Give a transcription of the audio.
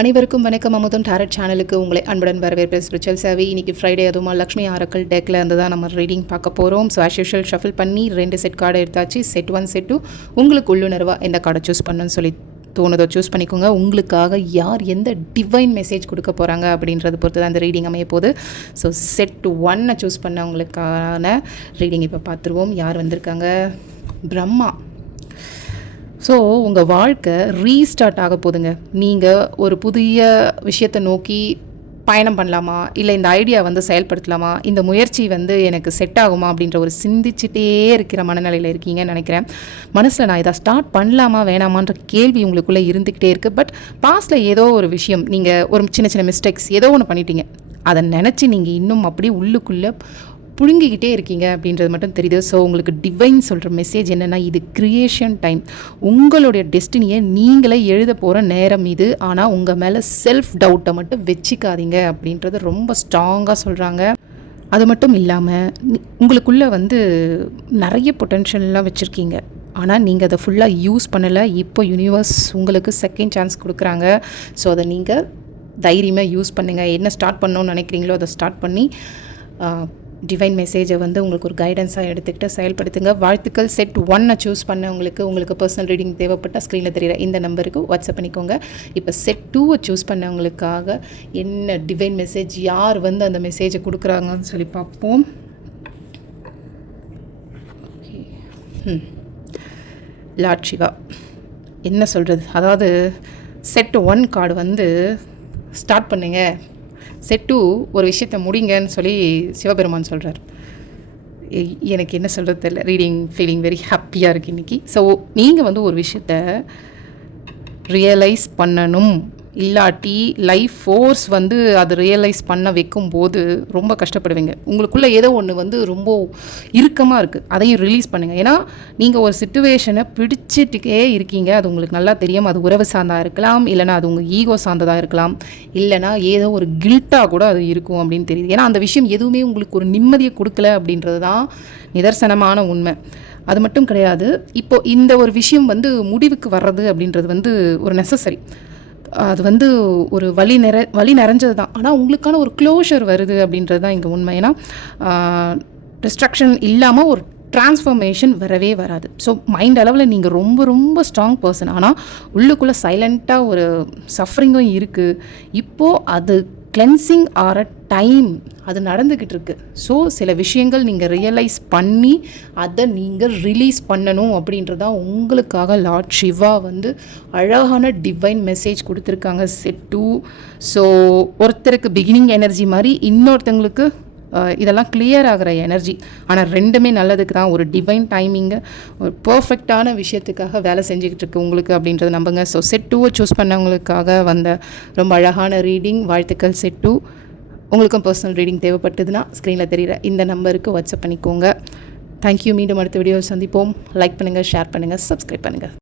அனைவருக்கும் வணக்கம். அமுதம் டாரட் சேனலுக்கு உங்களை அன்புடன் வரவேற்பு. ஸ்பிரிச்சுவல் சேவை. இன்றைக்கி ஃப்ரைடே, அதுவும் லக்ஷ்மி ஆரக்கல் டெக்கில் இருந்து தான் நம்ம ரீடிங் பார்க்க போகிறோம். ஸோ ஆஸ் யூஷுவல் ஷஃபில் பண்ணி 2 செட் கார்டு எடுத்தாச்சு. செட் 1 செட் 2 உங்களுக்கு உள்ளுணர்வாக எந்த கார்டை சூஸ் பண்ணணும்னு சொல்லி தோணுதோ சூஸ் பண்ணிக்கோங்க. உங்களுக்காக யார் எந்த டிவைன் மெசேஜ் கொடுக்க போகிறாங்க அப்படின்றத பொறுத்து தான் அந்த ரீடிங் அமைய போகுது. ஸோ செட் 1 சூஸ் பண்ணவங்களுக்கான ரீடிங் இப்போ பார்த்துருவோம். யார் வந்திருக்காங்க? பிரம்மா. ஸோ உங்கள் வாழ்க்கை ரீஸ்டார்ட் ஆக போதுங்க. நீங்கள் ஒரு புதிய விஷயத்தை நோக்கி பயணம் பண்ணலாமா, இல்லை இந்த ஐடியா செயல்படுத்தலாமா, இந்த முயற்சி எனக்கு செட் ஆகுமா அப்படின்ற ஒரு சிந்திச்சுட்டே இருக்கிற மனநிலையில் இருக்கீங்கன்னு நினைக்கிறேன். மனசில் நான் இதை ஸ்டார்ட் பண்ணலாமா வேணாமான்ற கேள்வி உங்களுக்குள்ளே இருந்துக்கிட்டே இருக்குது. பட் பாஸ்ட்டில் ஏதோ ஒரு விஷயம், நீங்கள் ஒரு சின்ன சின்ன மிஸ்டேக்ஸ் ஏதோ ஒன்று பண்ணிட்டீங்க. அதை நினச்சி நீங்கள் இன்னும் அப்படியே உள்ளுக்குள்ளே புழுங்கிக்கிட்டே இருக்கீங்க அப்படின்றது மட்டும் தெரியுது. ஸோ உங்களுக்கு டிவைன் சொல்கிற மெசேஜ் என்னென்னா, இது க்ரியேஷன் டைம். உங்களுடைய டெஸ்டினியை நீங்களே எழுத போகிற நேரம் இது. ஆனால் உங்கள் மேலே செல்ஃப் டவுட்டை மட்டும் வச்சுக்காதீங்க அப்படின்றது ரொம்ப ஸ்ட்ராங்காக சொல்கிறாங்க. அது மட்டும் இல்லாமல் உங்களுக்குள்ளே நிறைய பொட்டென்ஷியல்லாம் வச்சுருக்கீங்க. ஆனால் நீங்கள் அதை ஃபுல்லாக யூஸ் பண்ணலை. இப்போ யூனிவர்ஸ் உங்களுக்கு செகண்ட் சான்ஸ் கொடுக்குறாங்க. ஸோ அதை நீங்கள் தைரியமாக யூஸ் பண்ணுங்கள். என்ன ஸ்டார்ட் பண்ணணும்னு நினைக்கிறீங்களோ அதை ஸ்டார்ட் பண்ணி டிவைன் மெசேஜை உங்களுக்கு ஒரு கைடன்ஸாக எடுத்துக்கிட்டு செயல்படுத்துங்க. வாழ்த்துக்கள். செட் 1 சூஸ் உங்களுக்கு பர்சனல் ரீடிங் தேவைப்பட்டால் ஸ்க்ரீனில் தெரிகிற இந்த நம்பருக்கு வாட்ஸ்அப் பண்ணிக்கோங்க. இப்போ செட் 2 சூஸ் பண்ணவங்களுக்காக என்ன டிவைன் மெசேஜ், யார் அந்த மெசேஜை கொடுக்குறாங்கன்னு சொல்லி பார்ப்போம். லார்ட் சிவா என்ன சொல்கிறது, அதாவது செட் 1 கார்டு ஸ்டார்ட் பண்ணுங்க, செட் 2 ஒரு விஷயத்தை முடிங்கன்னு சொல்லி சிவபெருமான் சொல்கிறார். எனக்கு என்ன சொல்கிறது தெரியல. ரீடிங் ஃபீலிங் வெரி ஹாப்பியாக இருக்குது இன்றைக்கி. ஸோ நீங்கள் ஒரு விஷயத்தை ரியலைஸ் பண்ணணும். இல்லாட்டி லைஃப் ஃபோர்ஸ் அது ரியலைஸ் பண்ண வைக்கும்போது ரொம்ப கஷ்டப்படுவீங்க. உங்களுக்குள்ளே ஏதோ ஒன்று ரொம்ப இறுக்கமாக இருக்குது, அதையும் ரிலீஸ் பண்ணுங்கள். ஏன்னா நீங்கள் ஒரு சிச்சுவேஷனை பிடிச்சிட்டுக்கே இருக்கீங்க. அது உங்களுக்கு நல்லா தெரியும். அது உறவு சார்ந்ததாக இருக்கலாம், இல்லைனா அது உங்கள் ஈகோ சார்ந்ததாக இருக்கலாம், இல்லைனா ஏதோ ஒரு கில்ட்டாக கூட அது இருக்கும் அப்படின்னு தெரியுது. ஏன்னா அந்த விஷயம் எதுவுமே உங்களுக்கு ஒரு நிம்மதியை கொடுக்கல அப்படின்றது தான் நிதர்சனமான உண்மை. அது மட்டும் கிடையாது. இப்போது இந்த ஒரு விஷயம் முடிவுக்கு வர்றது அப்படின்றது ஒரு நெசசரி. அது ஒரு வலி நிறைஞ்சது தான். ஆனால் உங்களுக்கான ஒரு க்ளோஷர் வருது அப்படின்றது தான் இங்கே உண்மை. ஏன்னா டிஸ்ட்ராக்ஷன் இல்லாமல் ஒரு ட்ரான்ஸ்ஃபர்மேஷன் வரவே வராது. ஸோ மைண்ட் அளவில் நீங்கள் ரொம்ப ரொம்ப ஸ்ட்ராங் பர்சன். ஆனால் உள்ளுக்குள்ளே சைலண்ட்டாக ஒரு சஃபரிங்கும் இருக்குது. இப்போது அது கிளென்சிங் ஆகிற டைம் அது நடந்துக்கிட்டு இருக்குது. ஸோ சில விஷயங்கள் நீங்கள் ரியலைஸ் பண்ணி அதை நீங்கள் ரிலீஸ் பண்ணணும் அப்படின்றதான் உங்களுக்காக லார்ட் சிவா அழகான டிவைன் மெசேஜ் கொடுத்துருக்காங்க. செட் 2. ஸோ ஒருத்தருக்கு பிகினிங் எனர்ஜி மாதிரி, இன்னொருத்தங்களுக்கு இதெல்லாம் கிளியர் ஆகிற எனர்ஜி. ஆனால் ரெண்டுமே நல்லதுக்கு தான். ஒரு டிவைன் டைமிங்கு, ஒரு பர்ஃபெக்டான விஷயத்துக்காக வேலை செஞ்சுக்கிட்டு இருக்கு உங்களுக்கு அப்படின்றத நம்புங்க. ஸோ செட் 2 சூஸ் பண்ணவங்களுக்காக ரொம்ப அழகான ரீடிங். வாழ்த்துக்கள் செட் 2. உங்களுக்கும் பர்சனல் ரீடிங் தேவைப்பட்டதுன்னா ஸ்க்ரீனில் தெரிகிற இந்த நம்பருக்கு வாட்ஸ்அப் பண்ணிக்கோங்க. தேங்க்யூ. மீண்டும் அடுத்த வீடியோவில் சந்திப்போம். லைக் பண்ணுங்கள், ஷேர் பண்ணுங்கள், சப்ஸ்கிரைப் பண்ணுங்கள்.